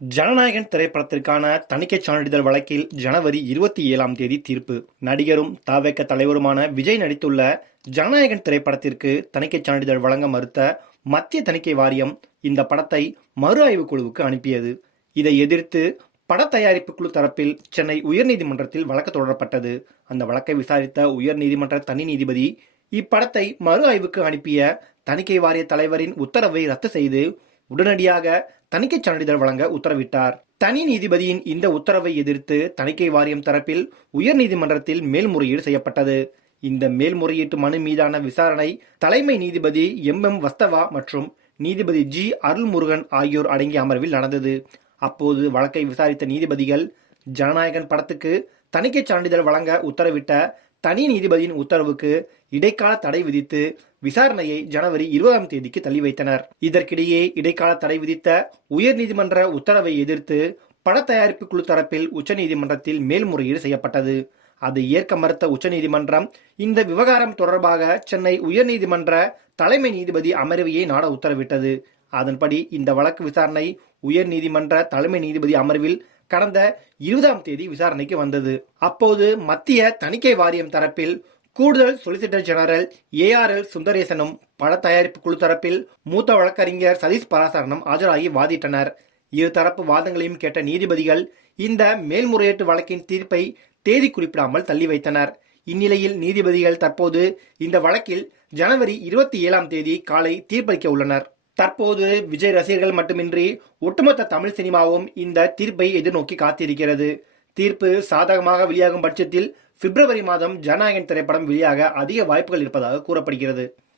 ஜனநாயகன் திரைப்படத்திற்கான தணிக்கைச் சான்றிதழ் வழக்கில் ஜனவரி 27ஆம் தேதி தீர்ப்பு. நடிகரும் தவேக தலைவருமான விஜய் நடித்துள்ள ஜனநாயகன் திரைப்படத்திற்கு தணிக்கைச் சான்றிதழ் வழங்க மறுத்த மத்திய தணிக்கை வாரியம் இந்த படத்தை மறு ஆய்வு குழுவுக்கு அனுப்பியது. இதை எதிர்த்து பட தயாரிப்பு குழு தரப்பில் சென்னை உயர்நீதிமன்றத்தில் வழக்கு தொடரப்பட்டது. அந்த வழக்கை விசாரித்த உயர்நீதிமன்ற தனி நீதிபதி இப்படத்தை மறு ஆய்வுக்கு அனுப்பிய தணிக்கை வாரிய தலைவரின் உத்தரவை ரத்து செய்து உடனடியாக தணிக்கை சான்றிதழ் வழங்க உத்தரவிட்டார். தனி நீதிபதியின் இந்த உத்தரவை எதிர்த்து தணிக்கை வாரியம் தரப்பில் உயர்நீதிமன்றத்தில் மேல்முறையீடு செய்யப்பட்டது. இந்த மேல்முறையீட்டு மனு மீதான விசாரணை தலைமை நீதிபதி எம் வஸ்தவா மற்றும் நீதிபதி ஜி அருள்முருகன் ஆகியோர் அடங்கிய அமர்வில் நடந்தது. அப்போது வழக்கை விசாரித்த நீதிபதிகள் ஜனநாயகன் படத்துக்கு தணிக்கை சான்றிதழ் வழங்க உத்தரவிட்ட தனி நீதிபதியின் உத்தரவுக்கு இடைக்கால தடை விதித்து விசாரணையை ஜனவரி 20ஆம் தேதிக்கு தள்ளி வைத்தனர். இதற்கிடையே இடைக்கால தடை விதித்த உயர்நீதிமன்ற உத்தரவை எதிர்த்து பட தயாரிப்பு குழு தரப்பில் உச்சநீதிமன்றத்தில் மேல்முறையீடு செய்யப்பட்டது. அதை ஏற்க மறுத்த உச்சநீதிமன்றம் இந்த விவகாரம் தொடர்பாக சென்னை உயர்நீதிமன்ற தலைமை நீதிபதி அமர்வையை நாட உத்தரவிட்டது. அதன்படி இந்த வழக்கு விசாரணை உயர்நீதிமன்ற தலைமை நீதிபதி அமர்வில் கடந்த 20ஆம் தேதி விசாரணைக்கு வந்தது. அப்போது மத்திய தணிக்கை வாரியம் தரப்பில் கூடுதல் சொலிசிட்டர் ஜெனரல் ARL சுந்தரேசனும் பட தயாரிப்பு குழு தரப்பில் மூத்த வழக்கறிஞர் சதீஷ் பராசரனும் ஆஜராகி வாதிட்டனர். இருதரப்பு வாதங்களையும் கேட்ட நீதிபதிகள் இந்த மேல்முறையீட்டு வழக்கின் தீர்ப்பை தேதி குறிப்பிடாமல் தள்ளி வைத்தனர். இந்நிலையில் நீதிபதிகள் தற்போது இந்த வழக்கில் ஜனவரி 27ஆம் தேதி காலை தீர்ப்பளிக்க உள்ளனர். தற்போது விஜய் ரசிகர்கள் மட்டுமின்றி ஒட்டுமொத்த தமிழ் சினிமாவும் இந்த தீர்ப்பை எதிர்நோக்கி காத்திருக்கிறது. தீர்ப்பு சாதகமாக வெளியாகும் பட்சத்தில் பிப்ரவரி மாதம் ஜனநாயகன் திரைப்படம் வெளியாக அதிக வாய்ப்புகள் இருப்பதாக கூறப்படுகிறது.